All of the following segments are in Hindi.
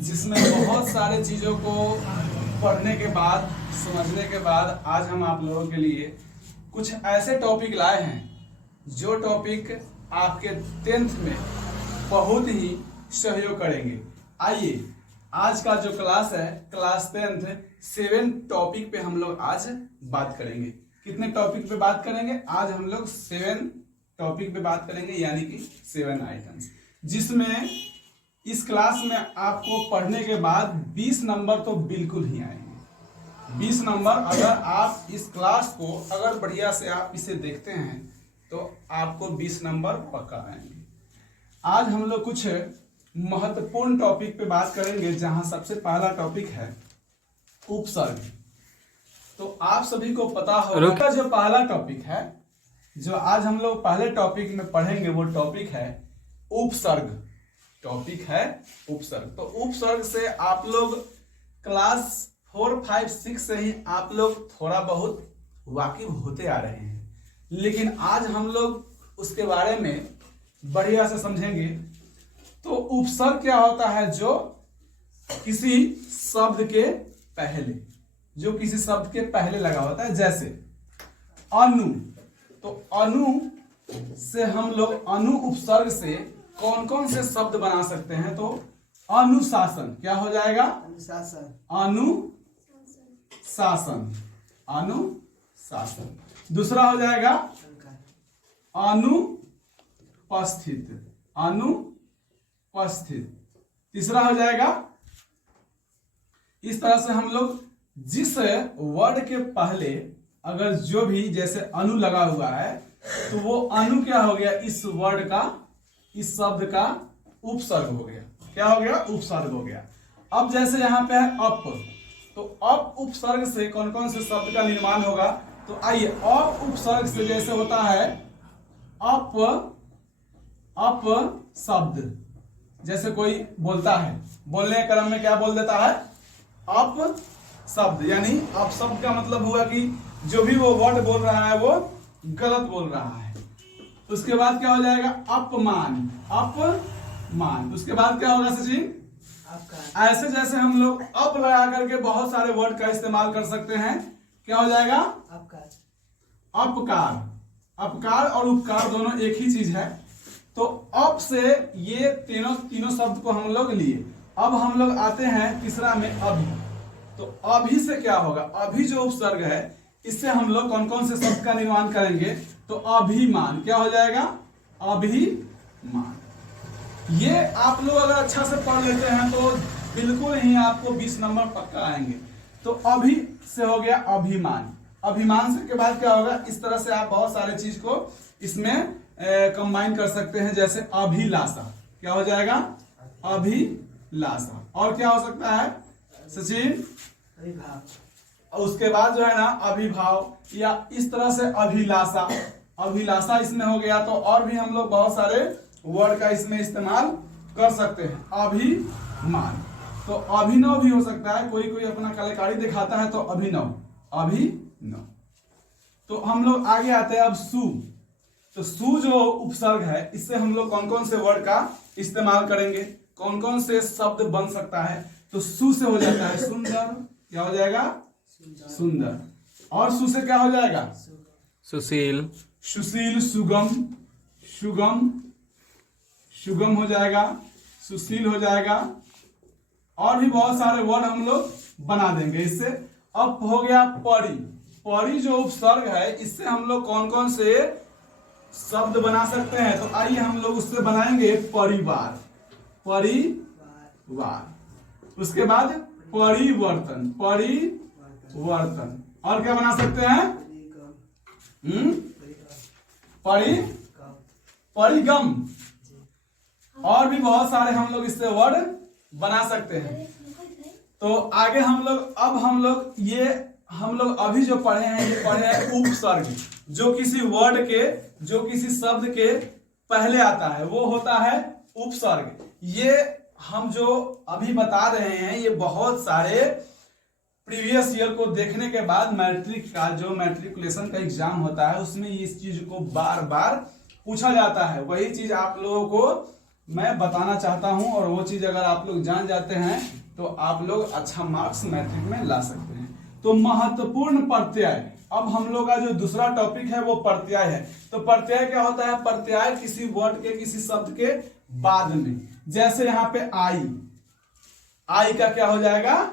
जिसमें बहुत सारे चीज़ों को पढ़ने के बाद, समझने के बाद आज हम आप लोगों के लिए कुछ ऐसे टॉपिक लाए हैं जो टॉपिक आपके 10th में बहुत ही सहयोग करेंगे। आइए आज का जो क्लास है, क्लास 10th 7 टॉपिक पे हम लोग आज बात करेंगे। कितने टॉपिक पे बात करेंगे? आज हम लोग 7 टॉपिक पे बात करेंगे, यानी कि 7 आइटम्स, जिसमें इस क्लास में आपको पढ़ने के बाद 20 नंबर तो बिल्कुल ही आएंगे। 20 नंबर अगर आप इस क्लास को अगर बढ़िया से आप इसे देखते हैं तो आपको 20 नंबर पक्का आएंगे। आज हम लोग कुछ महत्वपूर्ण टॉपिक पे बात करेंगे, जहां सबसे पहला टॉपिक है उपसर्ग। तो आप सभी को पता होगा जो पहला टॉपिक है, जो आज हम लोग पहले टॉपिक में पढ़ेंगे, वो टॉपिक है उपसर्ग। टॉपिक है उपसर्ग। तो उपसर्ग से आप लोग क्लास 4, 5, 6 से ही आप लोग थोड़ा बहुत वाकिफ होते आ रहे हैं, लेकिन आज हम लोग उसके बारे में बढ़िया से समझेंगे। तो उपसर्ग क्या होता है? जो किसी शब्द के पहले, जो किसी शब्द के पहले लगा होता है, जैसे अनु। तो अनु से हम लोग अनु उपसर्ग से कौन कौन से शब्द बना सकते हैं? तो अनुशासन क्या हो जाएगा? अनुशासन। अनुशासन, अनुशासन। दूसरा हो जाएगा अनुपस्थित, अनुपस्थित। तीसरा हो जाएगा, इस तरह से हम लोग जिस वर्ड के पहले अगर जो भी जैसे अनु लगा हुआ है तो वो अनु क्या हो गया? इस वर्ड का, इस शब्द का उपसर्ग हो गया। क्या हो गया? उपसर्ग हो गया। अब जैसे यहाँ पे है अप, तो अप उपसर्ग से कौन कौन से शब्द का निर्माण होगा? तो आइए, अप उपसर्ग से जैसे होता है अप, अप शब्द। जैसे कोई बोलता है, बोलने के क्रम में क्या बोल देता है? अप शब्द। यानी अप शब्द का मतलब हुआ कि जो भी वो वर्ड बोल रहा है वो गलत बोल रहा है। उसके बाद क्या हो जाएगा? अपमान, अपमान। उसके बाद क्या होगा सचिन? ऐसे जैसे हम लोग अप लगा करके बहुत सारे वर्ड का इस्तेमाल कर सकते हैं। क्या हो जाएगा? अपकार। अपकार और उपकार दोनों एक ही चीज है। तो अप से ये तीनों शब्द को हम लोग लिए। अब हम लोग आते हैं तीसरा में अभी। तो अभी से क्या होगा? अभी जो उपसर्ग है, इससे हम लोग कौन कौन से शब्द का निर्माण करेंगे? तो अभिमान। क्या हो जाएगा? अभिमान। ये आप लोग अगर अच्छा से पढ़ लेते हैं तो बिल्कुल ही आपको 20 नंबर पक्का आएंगे। तो अभी से हो गया अभिमान। अभिमान से के बाद क्या होगा? इस तरह से आप बहुत सारे चीज को इसमें कंबाइन कर सकते हैं, जैसे अभिलाषा। क्या हो जाएगा? अभिलाषा। और क्या हो सकता है सचिन? और उसके बाद जो है ना अभिभाव, या इस तरह से अभिलाषा। अभिलाषा इसमें हो गया। तो और भी हम लोग बहुत सारे वर्ड का इसमें इस्तेमाल कर सकते हैं। अभिमान, तो अभिनव भी हो सकता है। कोई कोई अपना कलाकारी दिखाता है तो अभिनव, अभिनव। तो हम लोग आगे आते हैं अब सु। तो सु जो उपसर्ग है, इससे हम लोग कौन कौन से वर्ड का इस्तेमाल करेंगे, कौन कौन से शब्द बन सकता है? तो सु से हो जाता है सुंदर। क्या हो जाएगा? सुंदर। और सु से क्या हो जाएगा? सुशील, सुशील, सुगम, सुगम, सुगम हो जाएगा, सुशील हो जाएगा। और भी बहुत सारे वर्ड हम लोग बना देंगे इससे। अब हो गया परी। परी जो उपसर्ग है, इससे हम लोग कौन कौन से शब्द बना सकते हैं? तो आइए हम लोग उससे बनाएंगे परिवार, परिवार। उसके बाद परिवर्तन, परिवर्तन। और क्या बना सकते हैं? परिगम। और भी बहुत सारे हम लोग इससे वर्ड बना सकते हैं। तो आगे हम लोग अभी जो पढ़े हैं, ये पढ़े हैं उपसर्ग। जो किसी वर्ड के, जो किसी शब्द के पहले आता है वो होता है उपसर्ग। ये हम जो अभी बता रहे हैं, ये बहुत सारे प्रीवियस ईयर को देखने के बाद मैट्रिक का जो मैट्रिकुलेशन का एग्जाम होता है, उसमें इस चीज को बार बार पूछा जाता है। वही चीज आप लोगों को मैं बताना चाहता हूं, और वो चीज अगर आप लोग जान जाते हैं तो आप लोग अच्छा मार्क्स मैट्रिक में ला सकते हैं। तो महत्वपूर्ण प्रत्यय, अब हम लोग का जो दूसरा टॉपिक है वो प्रत्यय है। तो प्रत्यय क्या होता है? प्रत्यय किसी वर्ड के, किसी शब्द के बाद में। जैसे यहाँ पे आई, आई का क्या हो जाएगा?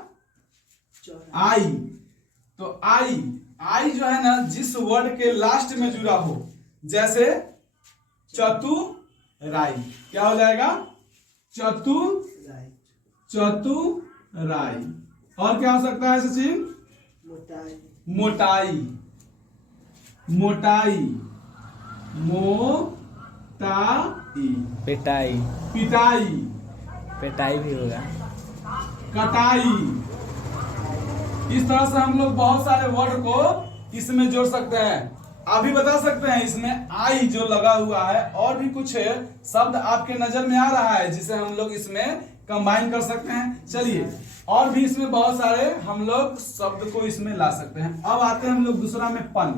आई। तो आई, आई जो है ना जिस वर्ड के लास्ट में जुड़ा हो, जैसे चतुराई, क्या हो जाएगा? चतुराई। और क्या हो सकता है सचिन? मोटाई, मोटाई, मोटाई। पिटाई, पिटाई, पिटाई भी होगा। कटाई। इस तरह से हम लोग बहुत सारे वर्ड को इसमें जोड़ सकते हैं। आप भी बता सकते हैं इसमें आई जो लगा हुआ है, और भी कुछ शब्द आपके नजर में आ रहा है जिसे हम लोग इसमें कंबाइन कर सकते हैं। चलिए, और भी इसमें बहुत सारे हम लोग शब्द को इसमें ला सकते हैं। अब आते हैं हम लोग दूसरा में पन।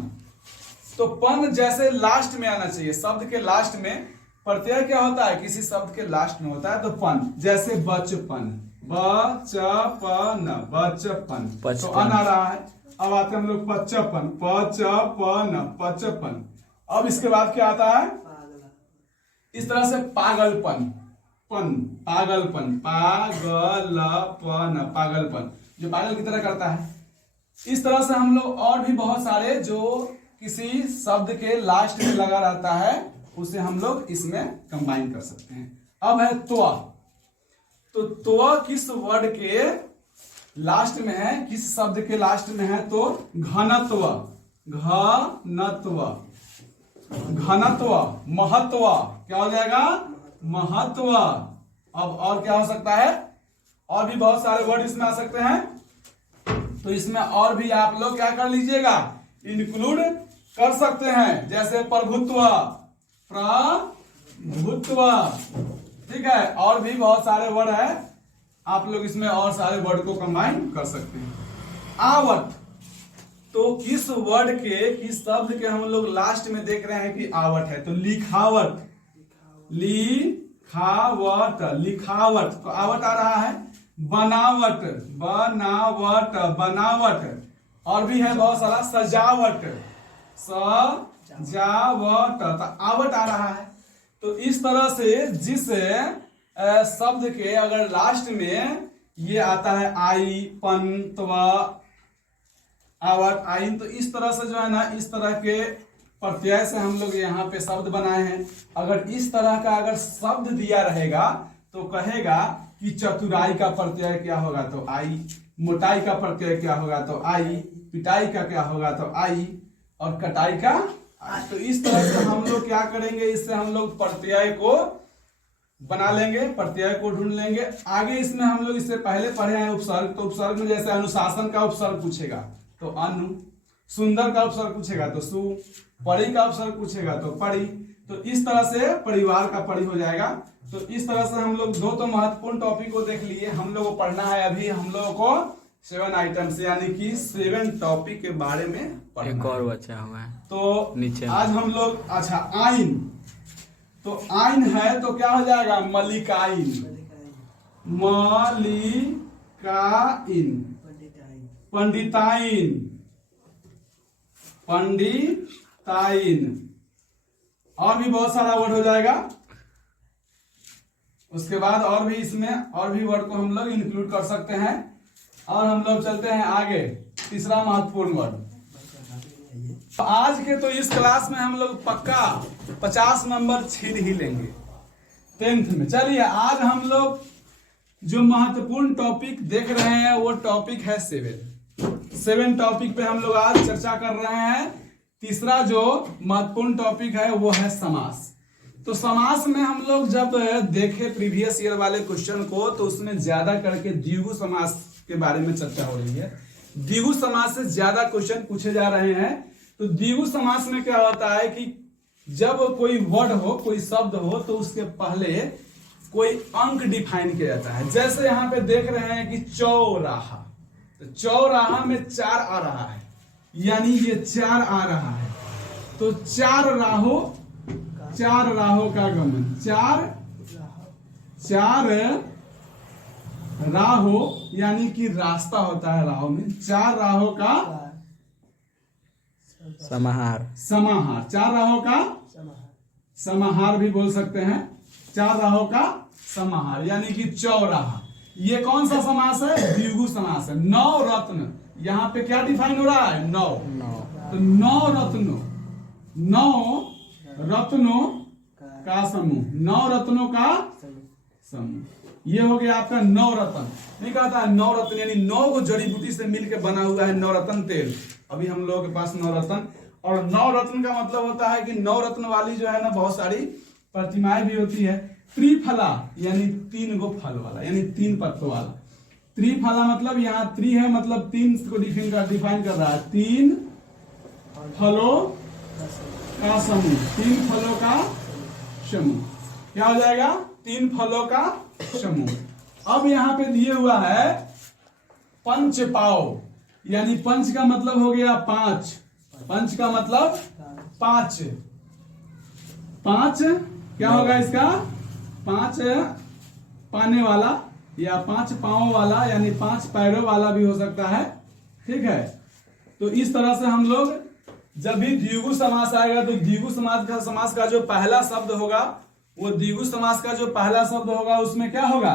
तो पन जैसे लास्ट में आना चाहिए, शब्द के लास्ट में। प्रत्यय क्या होता है? किसी शब्द के लास्ट में होता है। तो पन, जैसे बचपन, बचपन, बचपन, तो अन आ रहा है। अब आते हैं हम लोग पचपन, पचपन, पचपन। अब इसके बाद क्या आता है? इस तरह से पागलपन, पन, पागलपन, पागलपन, पागलपन, जो पागल की तरह करता है। इस तरह से हम लोग और भी बहुत सारे जो किसी शब्द के लास्ट में लगा रहता है उसे हम लोग इसमें कंबाइन कर सकते हैं। अब है त्वा। तो त्वा किस वर्ड के लास्ट में है? किस शब्द के लास्ट में है? तो घनत्व, घनत्व, घनत्व, महत्व, क्या हो जाएगा? महत्व। अब और क्या हो सकता है? और भी बहुत सारे वर्ड इसमें आ सकते हैं। तो इसमें और भी आप लोग क्या कर लीजिएगा? इंक्लूड कर सकते हैं। जैसे प्रभुत्व, प्रभुत्व, ठीक है। और भी बहुत सारे वर्ड है, आप लोग इसमें और सारे वर्ड को कंबाइन कर सकते हैं। आवट, तो किस वर्ड के, किस शब्द के हम लोग लास्ट में देख रहे हैं कि आवट है? तो लिखावट, लिखावट, लिखावट, तो आवट आ रहा है। बनावट, बनावट, बनावट। और भी है बहुत सारा। सजावट, सजावट, तो आवट आ रहा है। तो इस तरह से जिस शब्द के अगर लास्ट में ये आता है आई, पन, त्वा, आवट, आइन, तो इस तरह से जो है ना, इस तरह के प्रत्यय से हम लोग यहाँ पे शब्द बनाए हैं। अगर इस तरह का अगर शब्द दिया रहेगा तो कहेगा कि चतुराई का प्रत्यय क्या होगा? तो आई। मोटाई का प्रत्यय क्या होगा? तो आई। पिटाई का क्या होगा? तो आई। और कटाई का आई। तो इस तरह से हम लोग क्या करेंगे? इससे हम लोग प्रत्यय को बना लेंगे, प्रत्यय को ढूंढ लेंगे। आगे इसमें हम लोग इससे पहले पढ़े हैं उपसर्ग। तो उपसर्ग में जैसे अनुशासन का उपसर्ग पूछेगा तो अनु, सुंदर का उपसर्ग पूछेगा तो सु, परी का उपसर्ग पूछेगा तो परी। तो इस तरह से परिवार का परी हो जाएगा। तो इस तरह से हम लोग दो तो महत्वपूर्ण टॉपिक को देख लिए। हम लोग को पढ़ना है अभी हम लोगों को 7 आइटम्स, यानी कि 7 टॉपिक के बारे में पढ़ना। एक और बचा हुआ है तो नीचे आज हम लोग, अच्छा आइन, तो आइन है तो क्या हो जाएगा? मलिकाइन, मलिकाइन, पंडिताइन, पंडिताइन, और भी बहुत सारा वर्ड हो जाएगा। उसके बाद और भी इसमें और भी वर्ड को हम लोग इंक्लूड कर सकते हैं। और हम लोग चलते हैं आगे, तीसरा महत्वपूर्ण वर्ड। तो आज के तो इस क्लास में हम लोग पक्का 50 नंबर छीन ही लेंगे 10th में। चलिए, आज हम लोग जो महत्वपूर्ण टॉपिक देख रहे हैं वो टॉपिक है 7 टॉपिक पे हम लोग आज चर्चा कर रहे हैं। तीसरा जो महत्वपूर्ण टॉपिक है वो है समास। तो समास में हम लोग जब देखे प्रीवियस ईयर वाले क्वेश्चन को तो उसमें ज्यादा करके द्विगु समास के बारे में चर्चा हो रही है। द्विगु समास से ज्यादा क्वेश्चन पूछे जा रहे हैं। तो द्विगु समास में क्या होता है कि जब कोई वर्ड हो, कोई शब्द हो, तो उसके पहले कोई अंक डिफाइन किया जाता है। जैसे यहाँ पे देख रहे हैं कि चौराहा, तो चौराहा में 4 आ रहा है, यानी ये 4 आ रहा है। तो 4 राहों का गमन, 4 चार राहों यानी कि रास्ता होता है राहों में, चार राहों का समाहार। समाहार, चार राहों का समाहार भी बोल सकते हैं, चार राहों का समाहार यानी कि चौराहा। ये कौन सा समास है? द्विगु समास है। नौ रत्न, यहाँ पे क्या डिफाइन हो रहा है? नौ। तो नौ रत्नों, नौ रत्नों का समूह, नौ रत्नों का समूह, ये हो गया आपका नौ रत्न। नहीं कहता है नौ रत्न यानी 9 को जड़ी बूटी से मिलकर बना हुआ है नवरत्न तेल। अभी हम लोगों के पास नवरत्न, और नवरत्न का मतलब होता है कि नवरत्न वाली जो है ना बहुत सारी प्रतिमाएं भी होती है। त्रिफला यानी 3 गो फल वाला, यानी 3 पत्तों वाला। त्रिफला मतलब यहाँ त्रि है, मतलब 3 को डिफाइन कर रहा है। 3 फलों का समूह, 3 फलों का समूह क्या हो जाएगा? 3 फलों का समूह। अब यहाँ पे दिए हुआ है पंच पाव, यानी पंच का मतलब हो गया 5, पंच का मतलब 5, 5 क्या होगा इसका? 5 पाने वाला या 5 पांव वाला, यानी 5 पैरों वाला भी हो सकता है। ठीक है, तो इस तरह से हम लोग जब भी द्विगु समास आएगा तो द्विगु समास का जो पहला शब्द होगा, वो द्विगु समास का जो पहला शब्द होगा उसमें क्या होगा?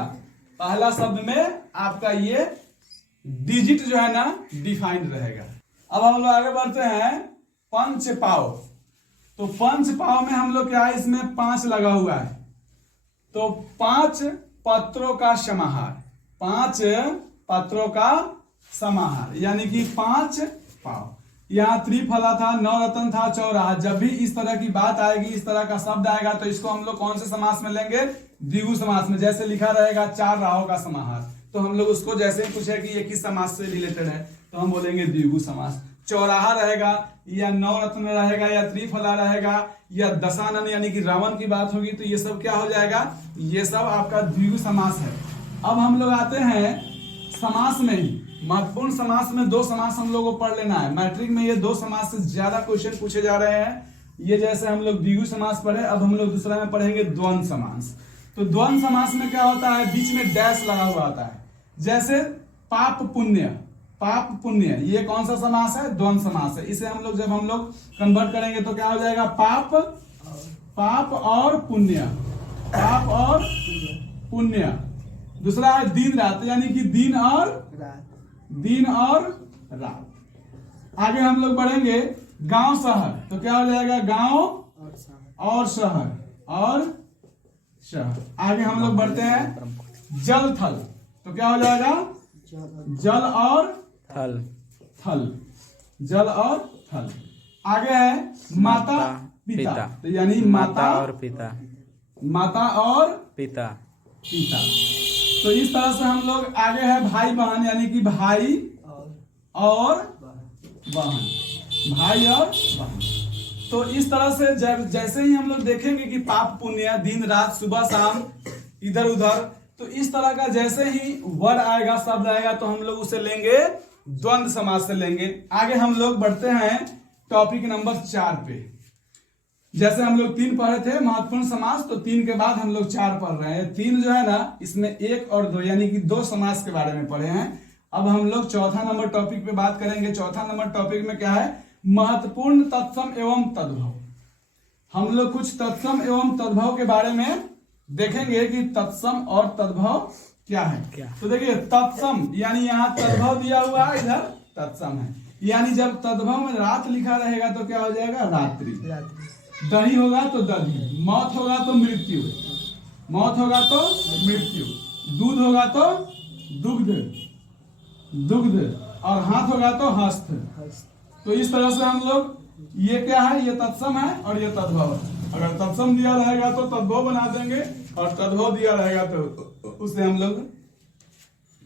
पहला शब्द में आपका ये डिजिट जो है ना डिफाइंड रहेगा। अब हम लोग आगे बढ़ते हैं। पंच पाव, तो पंच पाव में हम लोग क्या है? इसमें 5 लगा हुआ है, तो 5 पत्रों का समाहार, 5 पत्रों का समाहार यानी कि 5 पाव। यहाँ त्रिफला था, नवरत्न था, चौराहा। जब भी इस तरह की बात आएगी, इस तरह का शब्द आएगा, तो इसको हम लोग कौन से समास में लेंगे? द्विगु समास में। जैसे लिखा रहेगा 4 राहों का समाहार, तो हम लोग उसको जैसे ही पूछे कि ये किस समास से रिलेटेड है, तो हम बोलेंगे द्विगु समास। चौराहा रहेगा या नवरत्न रहेगा या त्रिफला रहेगा या दशानन यानी कि रावण की बात होगी, तो ये सब क्या हो जाएगा? ये सब आपका द्विगु समास है। अब हम लोग आते हैं समास में ही। महत्वपूर्ण समास में 2 समास हम लोग को पढ़ लेना है। मैट्रिक में ये 2 समास से ज्यादा क्वेश्चन पूछे जा रहे हैं। ये जैसे हम लोग द्विगु समास पढ़े, अब हम लोग दूसरा में पढ़ेंगे द्वंद्व समास। तो द्वंद्व समास में क्या होता है? बीच में डैश लगा हुआ होता है। जैसे पाप पुण्य, पाप पुण्य, ये कौन सा समास है? द्वंद्व समास है। इसे हम लोग जब हम लोग कन्वर्ट करेंगे तो क्या हो जाएगा? पाप, पाप और पुण्य, पाप और पुण्य। दूसरा है दिन रात, यानी कि दिन और रात। आगे हम लोग बढ़ेंगे गांव शहर, तो क्या हो जाएगा? गांव और शहर। आगे हम लोग बढ़ते हैं जल थल, तो क्या हो जाएगा? जल और थल, जल और थल। आगे है माता पिता, तो यानी माता और पिता, माता और पिता। तो इस तरह से हम लोग आगे है भाई बहन, यानी कि भाई और बहन, भाई और बहन। तो इस तरह से जब जैसे ही हम लोग देखेंगे कि पाप पुण्य, दिन रात, सुबह शाम, इधर उधर, तो इस तरह का जैसे ही वर्ड आएगा, शब्द आएगा, तो हम लोग उसे लेंगे द्वंद्व समास से लेंगे। आगे हम लोग बढ़ते हैं टॉपिक नंबर 4 पे। जैसे हम लोग 3 पढ़े थे महत्वपूर्ण समास, तो 3 के बाद हम लोग 4 पढ़ रहे हैं। 3 जो है ना, इसमें 1 और 2 यानी कि 2 समास के बारे में पढ़े हैं। अब हम लोग चौथा नंबर टॉपिक पे बात करेंगे। चौथा नंबर टॉपिक में क्या है? महत्वपूर्ण तत्सम एवं तद्भव। हम लोग कुछ तत्सम एवं तद्भव के बारे में देखेंगे कि तत्सम और तद्भव क्या है। तो देखिए तत्सम यानी यहाँ तद्भव दिया हुआ है, इधर तत्सम है। यानी जब तद्भव में रात लिखा रहेगा तो क्या हो जाएगा? रात्रि। दही होगा तो दधी, मौत होगा तो मृत्यु, मौत होगा तो मृत्यु, दूध होगा तो दुग्ध, दुग्ध, और हाथ होगा तो हस्त। तो इस तरह से हम लोग, ये क्या है? ये तत्सम है और ये तद्भव है। अगर तत्सम दिया रहेगा तो तद्भव बना देंगे, और तद्भव दिया रहेगा तो उसे हम लोग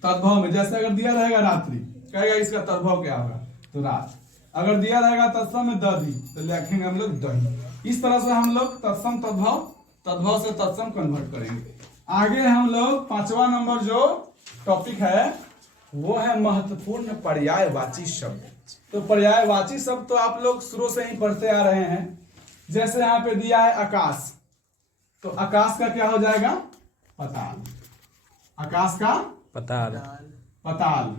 तद्भव में, जैसे अगर दिया रहेगा रात्रि, कहेगा इसका तद्भव क्या होगा? तो रात। अगर दिया रहेगा तत्सम में दही, तो लिखेंगे हम लोग दही। इस तरह से हम लोग तत्सम तद्भव, तद्भव से तत्सम कन्वर्ट करेंगे। आगे हम लोग 5वां नंबर जो टॉपिक है वो है महत्वपूर्ण पर्यायवाची शब्द। तो पर्यायवाची शब्द तो आप लोग शुरू से ही पढ़ते आ रहे हैं। जैसे यहाँ पे दिया है आकाश, तो आकाश का क्या हो जाएगा? पताल। आकाश का पताल। पताल।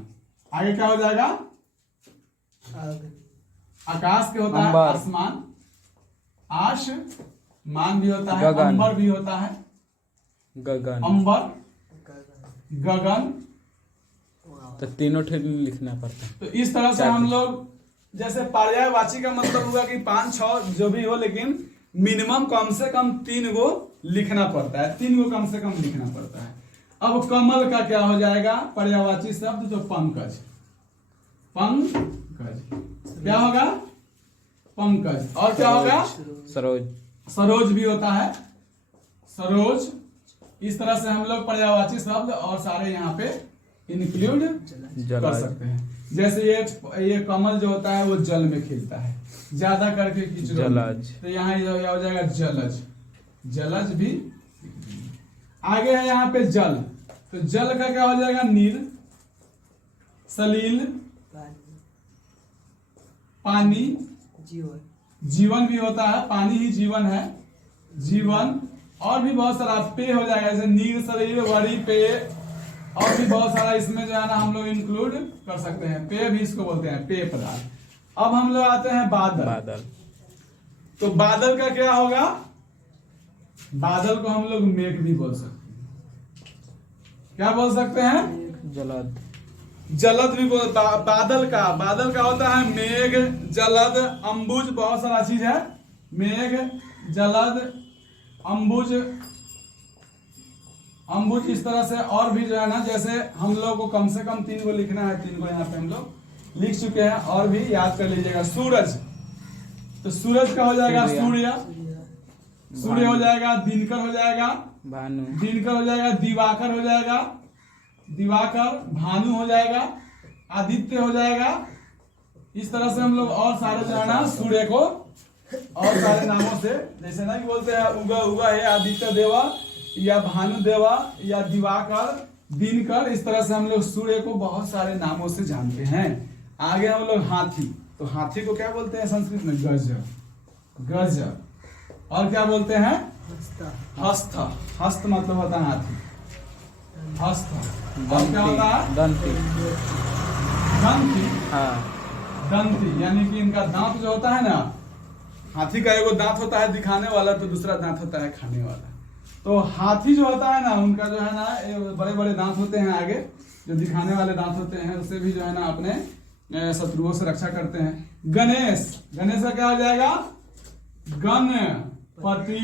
आगे क्या हो जाएगा? आकाश के होता है अंबर। आसमान, आसमान भी होता है, गगन। अंबर भी होता है, गगन। अंबर, गगन। तो तीनों ठे लिखना पड़ता है। तो इस तरह से हम लोग, जैसे पर्यायवाची का मतलब होगा कि 5-6 जो भी हो, लेकिन मिनिमम कम से कम 3 गो लिखना पड़ता है, 3 गो कम से कम लिखना पड़ता है। अब कमल का क्या हो जाएगा? पर्यायवाची शब्द, तो पंकज। पंकज क्या होगा? पंकज। और क्या होगा? सरोज। सरोज भी होता है, सरोज। इस तरह से हम लोग पर्यायवाची शब्द और सारे यहाँ पे इंक्लूड कर सकते हैं। जैसे ये कमल जो होता है वो जल में खिलता है, ज्यादा करके कीचड़ में। जलज। तो यहाँ ये हो जाएगा जलज। जलज भी। आगे है यहाँ पे जल, तो जल का क्या हो जाएगा? नील, सलील, पानी। जीवन भी होता है, पानी ही जीवन है, जीवन। और भी बहुत सारा पेय हो जाएगा, जैसे नील, सलील, वरी, पेय, और भी बहुत सारा इसमें जो है ना हम लोग इंक्लूड कर सकते हैं। पेय भी इसको बोलते हैं, पेय पदार्थ। अब हम लोग आते हैं बादल। बादल। तो बादल का क्या होगा? बादल को हम लोग मेघ भी बोल सकते हैं। क्या बोल सकते हैं? जलद। जलद भी बोल। बादल का होता है मेघ, जलद, अंबुज, बहुत सारा चीज है। मेघ, जलद, अंबुज, अंबुज। इस तरह से और भी जो है ना, जैसे हम लोग को कम से कम 3 गो लिखना है, 3 गो यहाँ पे हम लोग लिख चुके हैं, और भी याद कर लीजिएगा। सूरज, तो सूरज का हो जाएगा सूर्य, सूर्य हो जाएगा, दिनकर हो जाएगा, भानु। दिनकर हो जाएगा, दिवाकर हो जाएगा, दिवाकर, भानु हो जाएगा, आदित्य हो जाएगा। इस तरह से हम लोग और सारे जो है ना सूर्य को और सारे नामों से, जैसे ना कि बोलते हैं उगा उगा है आदित्य देवा, या भानु देवा, या दिवाकर, दिनकर। इस तरह से हम लोग सूर्य को बहुत सारे नामों से जानते हैं। आगे हम लोग हाथी, तो हाथी को क्या बोलते हैं संस्कृत में? गज। गज। और क्या बोलते हैं? हस्त। हस्त मतलब होता है हाथी, हस्त। और क्या होता है? दंती। दंती। हाँ। दंती यानी कि इनका दांत जो होता है ना, हाथी का एगो दांत होता है दिखाने वाला, तो दूसरा दांत होता है खाने वाला। तो हाथी जो होता है ना, उनका जो है ना बड़े बड़े दांत होते हैं आगे, जो दिखाने वाले दांत होते हैं, उससे भी जो है ना अपने शत्रुओं से रक्षा करते हैं। गणेश, गणेश का क्या हो जाएगा? गणपति।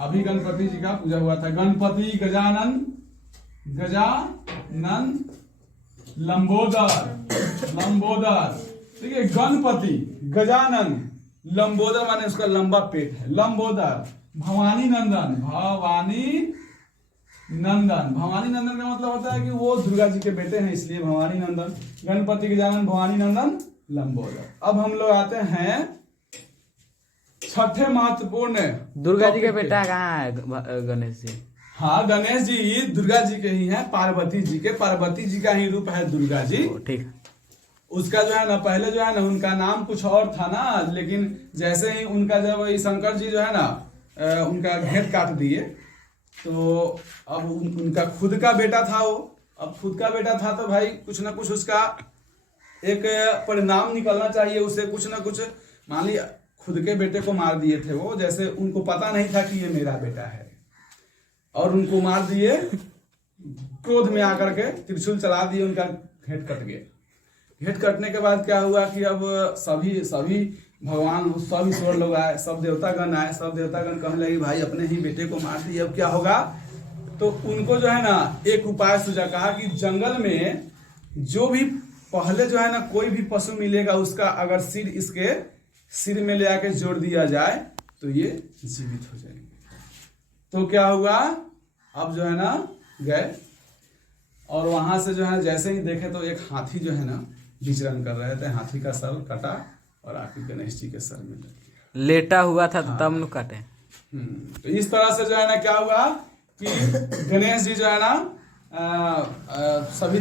अभी गणपति जी का पूजा हुआ था। गणपति, गजानन, गजानन, लंबोदर, लंबोदर। ठीक है, गणपति, गजानन, लंबोदर माने उसका लंबा पेट है, लंबोदर। भवानी नंदन, भवानी नंदन। भवानी नंदन का मतलब होता है कि वो दुर्गा जी के बेटे हैं, इसलिए भवानी नंदन। गणपति, गजानन, भवानी नंदन, लंबोदर। अब हम लोग आते हैं छठे महत्वपूर्ण। दुर्गा जी के बेटा कहाँ है? गणेश जी। हाँ, गणेश जी दुर्गा जी के ही हैं, पार्वती जी के। पार्वती जी का ही रूप है दुर्गा जी। ठीक है। उसका जो है ना पहले जो है ना उनका नाम कुछ और था ना, लेकिन जैसे ही उनका जब शंकर जी जो है ना उनका घेट काट दिए, तो अब उनका खुद का बेटा था वो। अब खुद का बेटा था तो भाई कुछ ना कुछ उसका एक परिणाम निकलना चाहिए, उसे कुछ ना कुछ। मान लिया खुद के बेटे को मार दिए थे वो, जैसे उनको पता नहीं था कि ये मेरा बेटा है, और उनको मार दिए। क्रोध में आकर के त्रिशूल चला दिए, उनका घेट कट गया। घेट कटने के बाद क्या हुआ कि अब सभी भगवान, सब ईश्वर लोग आए, सब देवतागण आए। सब देवतागण कहने लगे भाई अपने ही बेटे को मार दिए, अब क्या होगा? तो उनको जो है ना एक उपाय सूझा। कहा कि जंगल में जो भी पहले जो है ना कोई भी पशु मिलेगा, उसका अगर सिर इसके सिर में ले आके जोड़ दिया जाए तो ये जीवित हो जाएंगे। तो क्या हुआ? अब जो है ना गए, और वहां से जो है जैसे ही देखे तो एक हाथी जो है ना विचरण कर रहे थे। हाथी का सर कटा और आके गणेश जी के सर में लग गया। लेटा हुआ था तो तब न काटे। तो इस तरह से जो है ना क्या हुआ कि गणेश जी जो है ना सभी